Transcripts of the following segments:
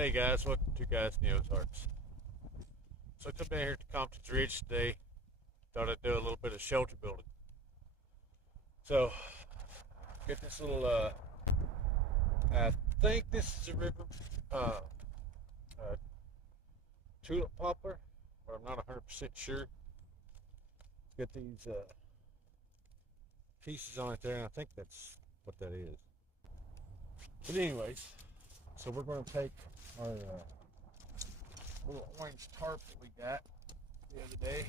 Hey guys, welcome to Guys in the Ozarks. So I come down here to Compton's Ridge today. Thought I'd do a little bit of shelter building. So get this little I think this is a river tulip poplar, but I'm not 100% sure. Got these pieces on it there, and I think that's what that is. But anyways, so we're going to take our little orange tarp that we got the other day,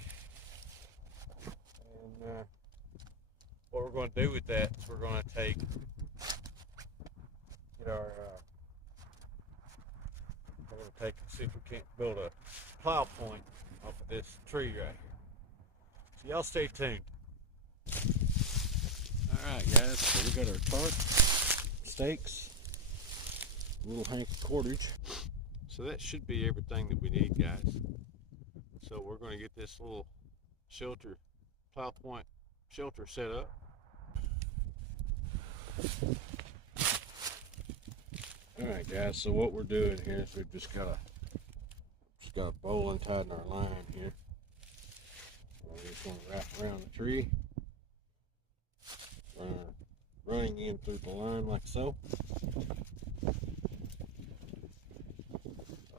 and what we're going to do with that is we're going to see if we can't build a plow point off of this tree right here. So y'all stay tuned. Alright guys, so we got our tarp, stakes, a little hank of cordage. So that should be everything that we need, guys. So we're going to get this little shelter, plow point shelter set up. Alright guys, so what we're doing here is we've just got a bowline tied in our line here. We're just going to wrap around the tree, running in through the line like so.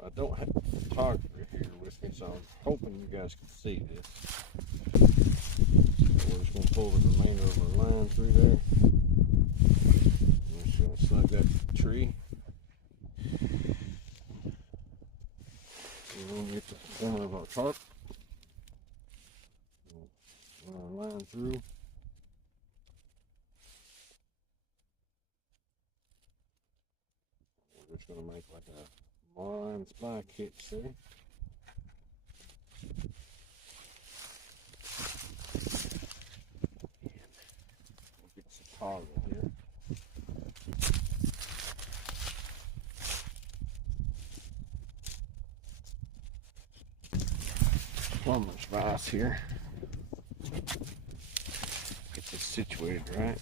I don't have a photographer here with me, so I'm hoping you guys can see this. So we're just going to pull the remainder of our line through there. We're just going to snug that tree. And then get the corner of our tarp. Run our line through. We're just going to make like a line spike hitch there. We'll get some toggle here. Plumber's vise here. Get this situated right.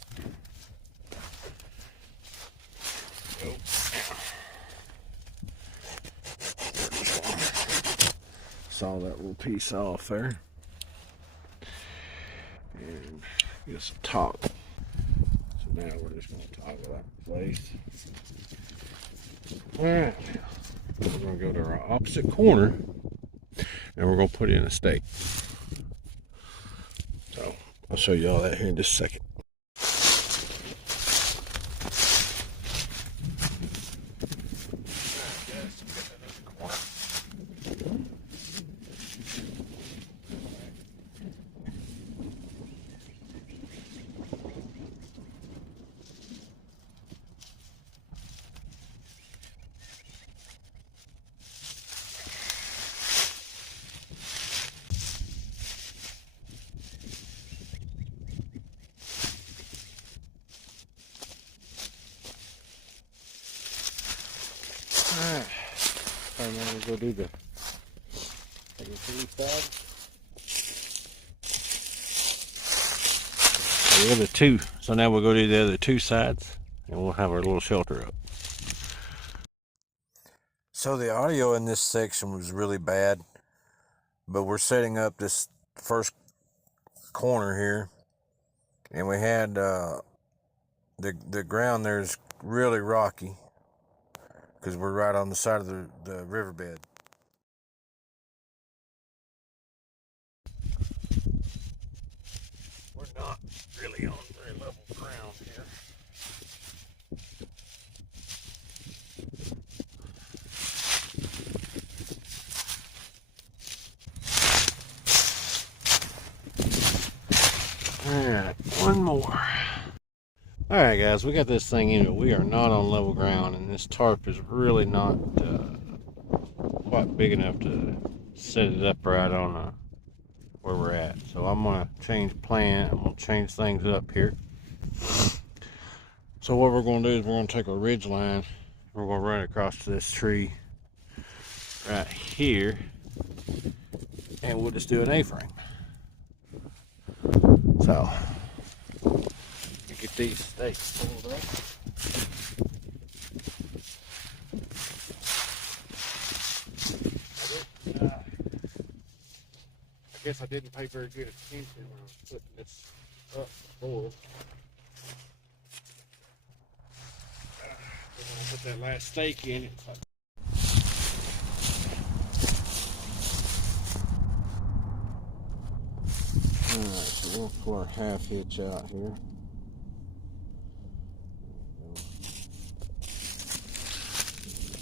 Go. Saw that little piece off there. And get some top. So now we're just going to toggle that in place. Alright. We're going to go to our opposite corner. And we're going to put in a stake. So I'll show you all that here in just a second. Alright, so now we'll go do the other two. So now we'll go do the other two sides and we'll have our little shelter up. So the audio in this section was really bad, but we're setting up this first corner here, and we had the ground there is really rocky because we're right on the side of the riverbed. We're not really on very level ground here. Alright, one more. Alright guys, we got this thing in, but we are not on level ground, and this tarp is really not quite big enough to set it up right on where we're at. So I'm going to change plan. I'm going to change things up here. So what we're going to do is we're going to take a ridge line. We're going to run it across to this tree right here, and we'll just do an A-frame. So get these stakes pulled up. guess I didn't pay very good attention when I was putting this up before. When I put that last stake in, it's like, alright, so we'll pull our half hitch out here.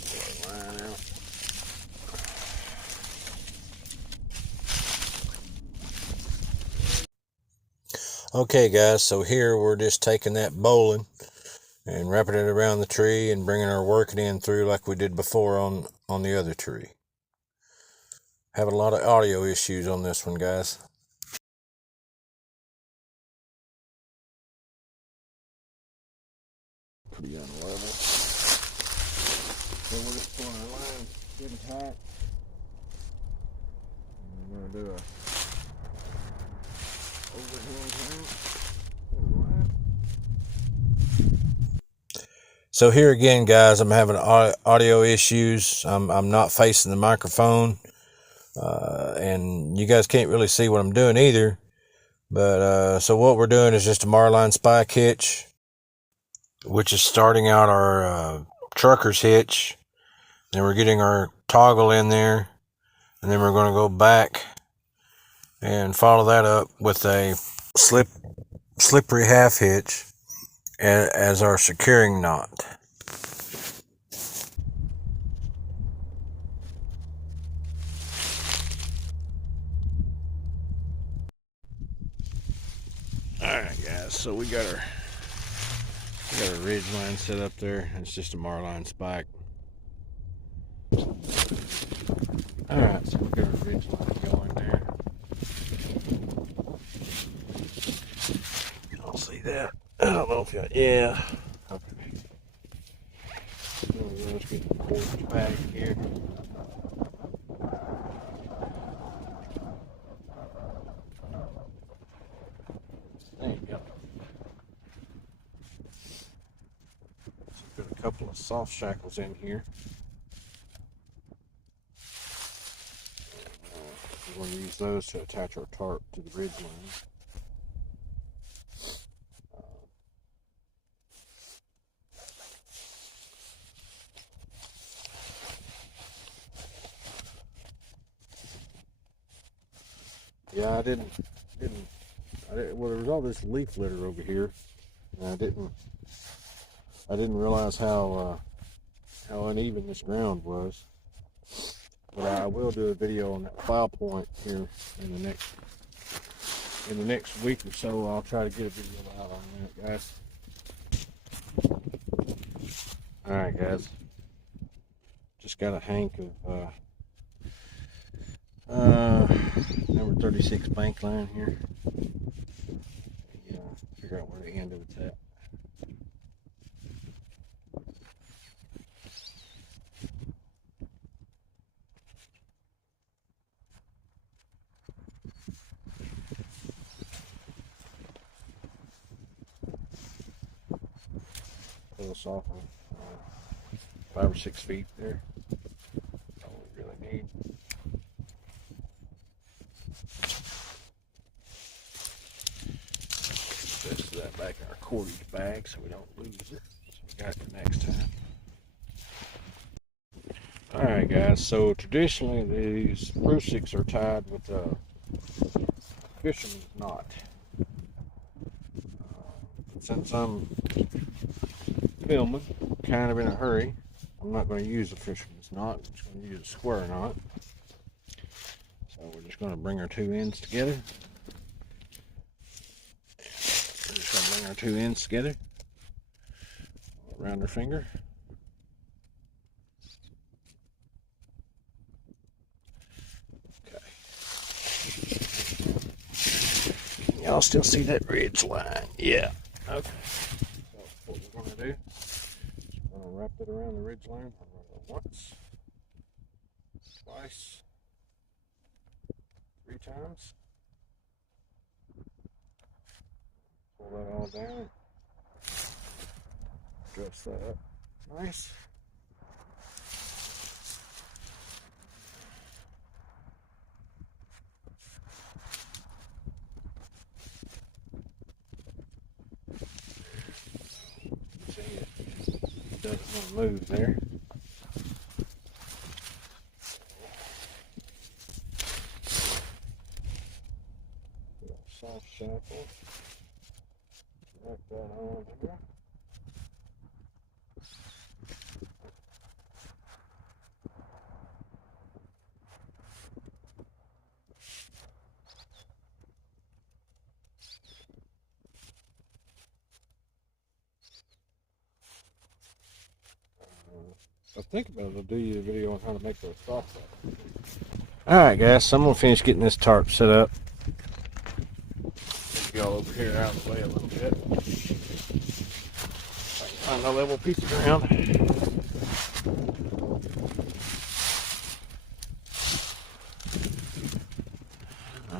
Pull our line out. Okay guys, so here we're just taking that bowline and wrapping it around the tree and bringing our working end through like we did before on the other tree. Having a lot of audio issues on this one, guys. Pretty unlevel. So we're just pulling our line good and tight. And we're going to do a overhand turn. So here again, guys, I'm having audio issues. I'm not facing the microphone, and you guys can't really see what I'm doing either. But so what we're doing is just a Marline spike hitch, which is starting out our trucker's hitch. Then we're getting our toggle in there, and then we're going to go back and follow that up with a slippery half hitch as our securing knot. Alright guys, so we got our ridge line set up there. It's just a Marline spike. Alright, so we got our ridge line going there. Y'all see that? I don't know if y'all, yeah. Okay. Let's get the cordage back here. There you go. So got a couple of soft shackles in here. We're going to use those to attach our tarp to the ridge line. Yeah, I didn't, well, there was all this leaf litter over here, and I didn't realize how uneven this ground was. But I will do a video on that plow point here in the next week or so. I'll try to get a video out on that, guys. All right, guys. Just got a hank of number 36 bank line here. Yeah, figure out where the end of it's at. A little soft one. 5 or 6 feet there. That's all we really need. Rest of that back in our cordage bag so we don't lose it. So we got it for next time. Alright guys, so traditionally these spruce sticks are tied with a fisherman's knot. Since I'm filming, kind of in a hurry, I'm not going to use a fisherman's knot. I'm just going to use a square knot. So we're just going to bring our two ends together. Around our finger. Okay. Can y'all still see that ridge line? Yeah. Okay. So what we're going to do is we're going to wrap it around the ridge line. I'm going to go once, twice, 3 times. Pull that all down. Dress that up nice. doesn't want to move there. Soft shackle. Wrap that on here. I think about it, I'll do you a video on how to make those soft shackles. Alright guys, so I'm going to finish getting this tarp set up. Go over here out of the way a little bit. Find a level piece of ground.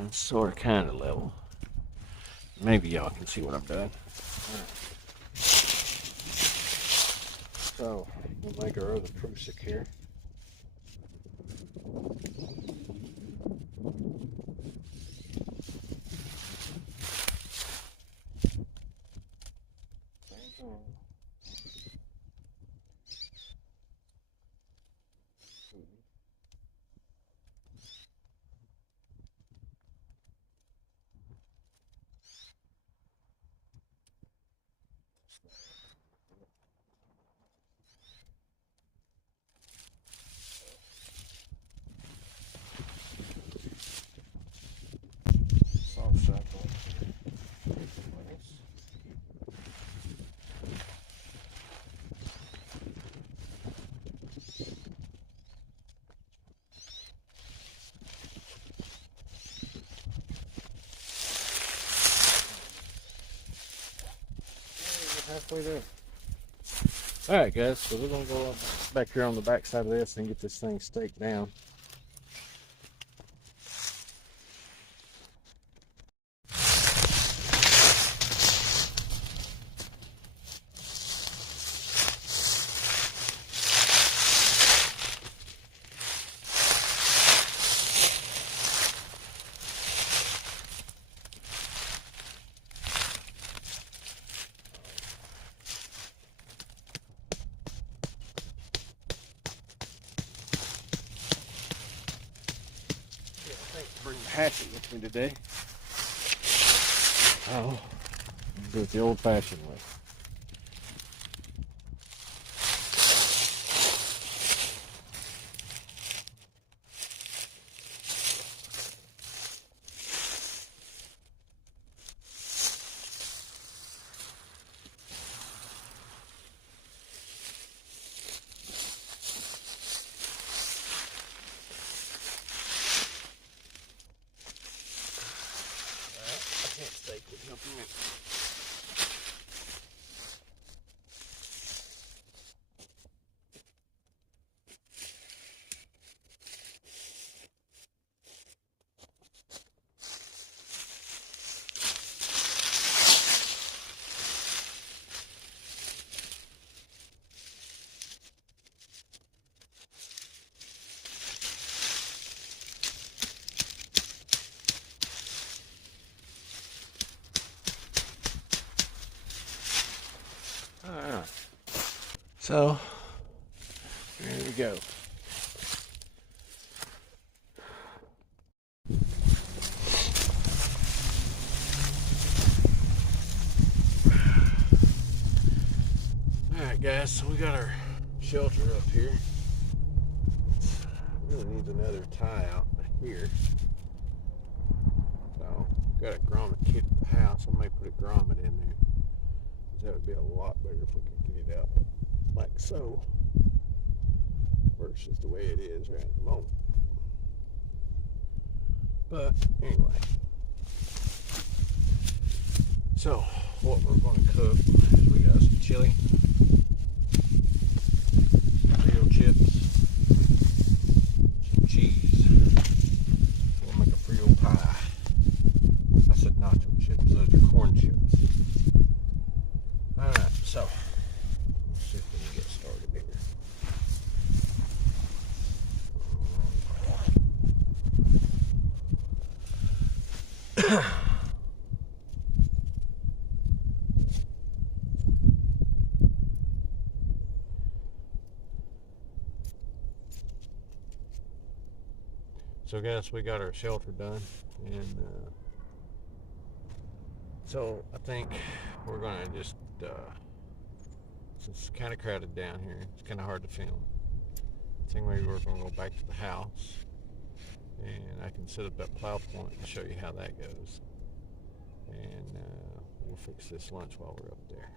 It's sort of kind of level. Maybe y'all can see what I'm doing. Right. So we'll make our other prusik here. Soft shackle. Halfway there. Alright guys, so we're going to go back here on the back side of this and get this thing staked down. Bring the hatchet with me today. Oh, do it the old-fashioned way. Alright, so there we go. Alright guys, so we got our shelter up here. Really needs another tie out here. So, got a grommet kit at the house. I may put a grommet in there. That would be a lot better if we could get it out like so versus the way it is right at the moment. But anyway, so what we're going to cook is we got some chili, Creole chips, some cheese. We'll make a Creole pie. I said nacho chips, those are corn chips. Alright, so let's see if we can get started here. So guys, we got our shelter done, and so I think we're gonna just since it's kind of crowded down here, it's kind of hard to film. I think maybe we're gonna go back to the house, and I can set up that plow point and show you how that goes. And we'll fix this lunch while we're up there.